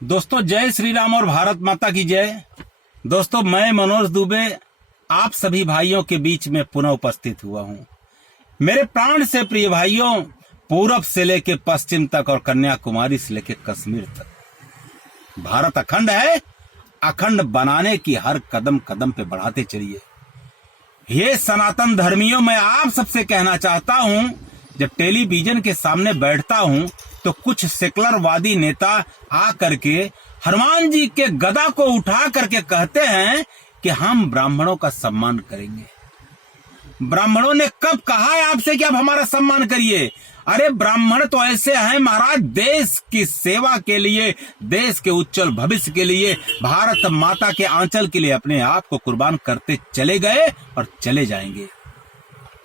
दोस्तों, जय श्री राम और भारत माता की जय। दोस्तों, मैं मनोज दुबे आप सभी भाइयों के बीच में पुनः उपस्थित हुआ हूं। मेरे प्राण से प्रिय भाइयों, पूरब से लेके पश्चिम तक और कन्याकुमारी से लेके कश्मीर तक भारत अखंड है। अखंड बनाने की हर कदम कदम पे बढ़ाते चलिए। ये सनातन धर्मियों, मैं आप सबसे कहना चाहता हूं, जब टेलीविजन के सामने बैठता हूं तो कुछ सेकुलरवादी नेता आ करके हनुमान जी के गदा को उठा करके कहते हैं कि हम ब्राह्मणों का सम्मान करेंगे। ब्राह्मणों ने कब कहा है आपसे कि आप हमारा सम्मान करिए? अरे ब्राह्मण तो ऐसे हैं महाराज, देश की सेवा के लिए, देश के उज्जवल भविष्य के लिए, भारत माता के आंचल के लिए अपने आप को कुर्बान करते चले गए और चले जाएंगे।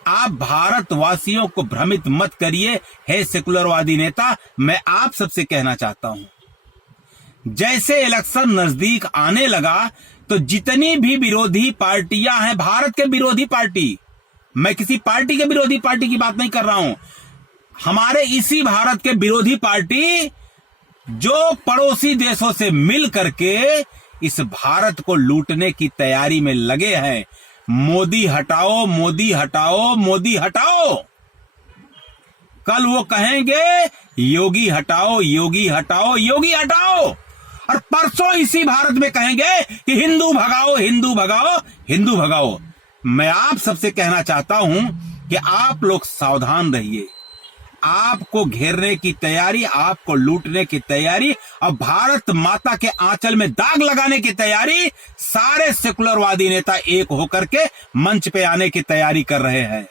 आप भारतवासियों को भ्रमित मत करिए। हे सेकुलरवादी नेता, मैं आप सबसे कहना चाहता हूं, जैसे इलेक्शन नजदीक आने लगा तो जितनी भी विरोधी पार्टियां हैं, भारत के विरोधी पार्टी, मैं किसी पार्टी के विरोधी पार्टी की बात नहीं कर रहा हूं, हमारे इसी भारत के विरोधी पार्टी जो पड़ोसी देशों से मिल करके इस भारत को लूटने की तैयारी में लगे हैं। मोदी हटाओ, मोदी हटाओ, मोदी हटाओ। कल वो कहेंगे योगी हटाओ, योगी हटाओ, योगी हटाओ, और परसों इसी भारत में कहेंगे कि हिंदू भगाओ, हिंदू भगाओ, हिंदू भगाओ। मैं आप सबसे कहना चाहता हूं कि आप लोग सावधान रहिए। आपको घेरने की तैयारी, आपको लूटने की तैयारी और भारत माता के आंचल में दाग लगाने की तैयारी सारे सेकुलरवादी नेता एक होकर के मंच पे आने की तैयारी कर रहे हैं।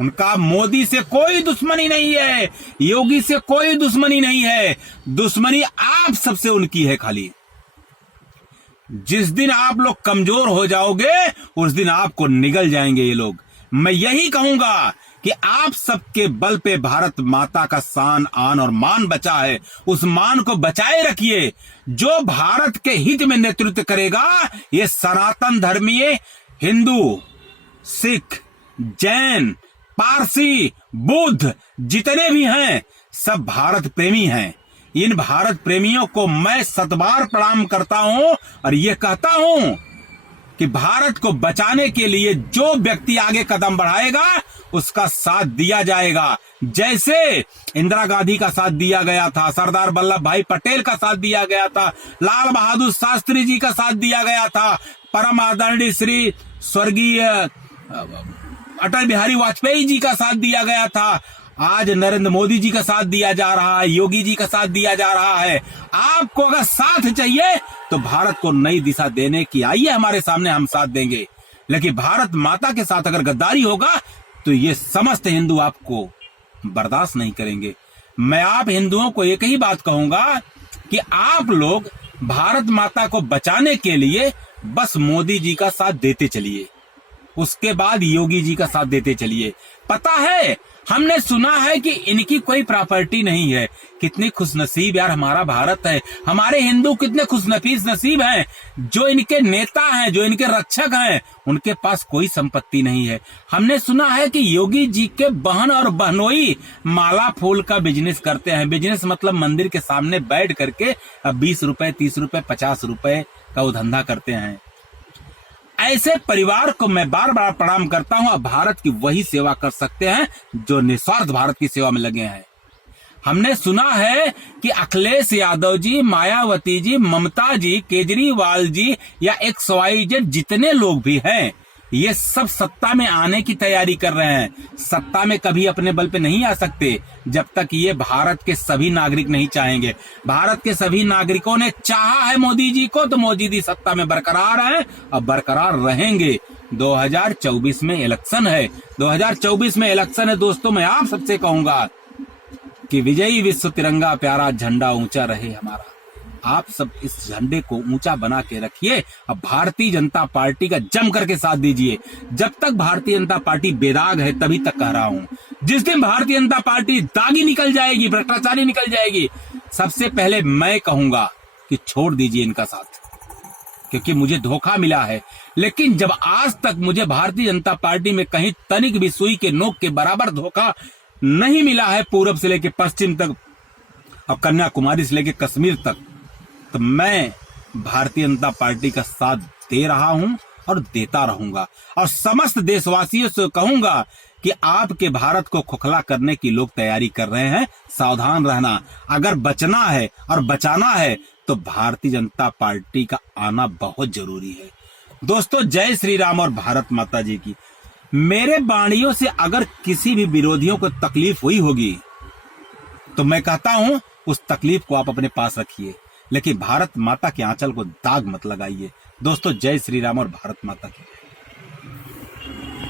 उनका मोदी से कोई दुश्मनी नहीं है, योगी से कोई दुश्मनी नहीं है, दुश्मनी आप सबसे उनकी है खाली। जिस दिन आप लोग कमजोर हो जाओगे उस दिन आपको निगल जाएंगे ये लोग। मैं यही कहूंगा कि आप सबके बल पे भारत माता का शान, आन और मान बचा है, उस मान को बचाए रखिए। जो भारत के हित में नेतृत्व करेगा, ये सनातन धर्मीय हिंदू, सिख, जैन, पारसी, बुद्ध जितने भी हैं सब भारत प्रेमी हैं। इन भारत प्रेमियों को मैं शतबार प्रणाम करता हूं और ये कहता हूं कि भारत को बचाने के लिए जो व्यक्ति आगे कदम बढ़ाएगा उसका साथ दिया जाएगा। जैसे इंदिरा गांधी का साथ दिया गया था, सरदार वल्लभ भाई पटेल का साथ दिया गया था, लाल बहादुर शास्त्री जी का साथ दिया गया था, परम आदरणीय श्री स्वर्गीय अटल बिहारी वाजपेयी जी का साथ दिया गया था, आज नरेंद्र मोदी जी का साथ दिया जा रहा है, योगी जी का साथ दिया जा रहा है। आपको अगर साथ चाहिए तो भारत को नई दिशा देने की आइए हमारे सामने, हम साथ देंगे। लेकिन भारत माता के साथ अगर गद्दारी होगा तो ये समस्त हिंदू आपको बर्दाश्त नहीं करेंगे। मैं आप हिंदुओं को एक ही बात कहूंगा कि आप लोग भारत माता को बचाने के लिए बस मोदी जी का साथ देते चलिए, उसके बाद योगी जी का साथ देते चलिए। पता है, हमने सुना है कि इनकी कोई प्रॉपर्टी नहीं है। कितनी खुशनसीब यार हमारा भारत है, हमारे हिंदू कितने खुशनसीब नसीब हैं। जो इनके नेता हैं, जो इनके रक्षक हैं, उनके पास कोई संपत्ति नहीं है। हमने सुना है कि योगी जी के बहन और बहनोई माला फूल का बिजनेस करते हैं। बिजनेस मतलब मंदिर के सामने बैठ करके 20 रुपए, 30 रुपए, 50 रुपए का वो धंधा करते हैं। ऐसे परिवार को मैं बार बार प्रणाम करता हूं। अब भारत की वही सेवा कर सकते हैं जो निस्वार्थ भारत की सेवा में लगे हैं। हमने सुना है कि अखिलेश यादव जी, मायावती जी, ममता जी, केजरीवाल जी या XYZ जितने लोग भी हैं, ये सब सत्ता में आने की तैयारी कर रहे हैं। सत्ता में कभी अपने बल पे नहीं आ सकते जब तक ये भारत के सभी नागरिक नहीं चाहेंगे। भारत के सभी नागरिकों ने चाहा है मोदी जी को, तो मोदी जी सत्ता में बरकरार हैं और बरकरार रहेंगे। 2024 में इलेक्शन है, 2024 में इलेक्शन है। दोस्तों, मैं आप सबसे कहूंगा कि विजयी विश्व तिरंगा प्यारा झंडा ऊंचा रहे हमारा। आप सब इस झंडे को ऊंचा बना के रखिए। अब भारतीय जनता पार्टी का जम करके साथ दीजिए। जब तक भारतीय जनता पार्टी बेदाग है तभी तक कह रहा हूं, जिस दिन भारतीय जनता पार्टी दागी निकल जाएगी, भ्रष्टाचारी निकल जाएगी, सबसे पहले मैं कहूंगा कि छोड़ दीजिए इनका साथ, क्योंकि मुझे धोखा मिला है। लेकिन जब आज तक मुझे भारतीय जनता पार्टी में कहीं तनिक भी सुई के नोक के बराबर धोखा नहीं मिला है, पूरब से लेकर पश्चिम तक और कन्याकुमारी से लेकर कश्मीर तक, तो मैं भारतीय जनता पार्टी का साथ दे रहा हूं और देता रहूंगा। और समस्त देशवासियों से कहूंगा कि आपके भारत को खोखला करने की लोग तैयारी कर रहे हैं, सावधान रहना। अगर बचना है और बचाना है तो भारतीय जनता पार्टी का आना बहुत जरूरी है। दोस्तों, जय श्री राम और भारत माता जी की। मेरे वाणियों से अगर किसी भी विरोधियों को तकलीफ हुई होगी तो मैं कहता हूं उस तकलीफ को आप अपने पास रखिए, लेकिन भारत माता के आंचल को दाग मत लगाइए। दोस्तों, जय श्री राम और भारत माता की।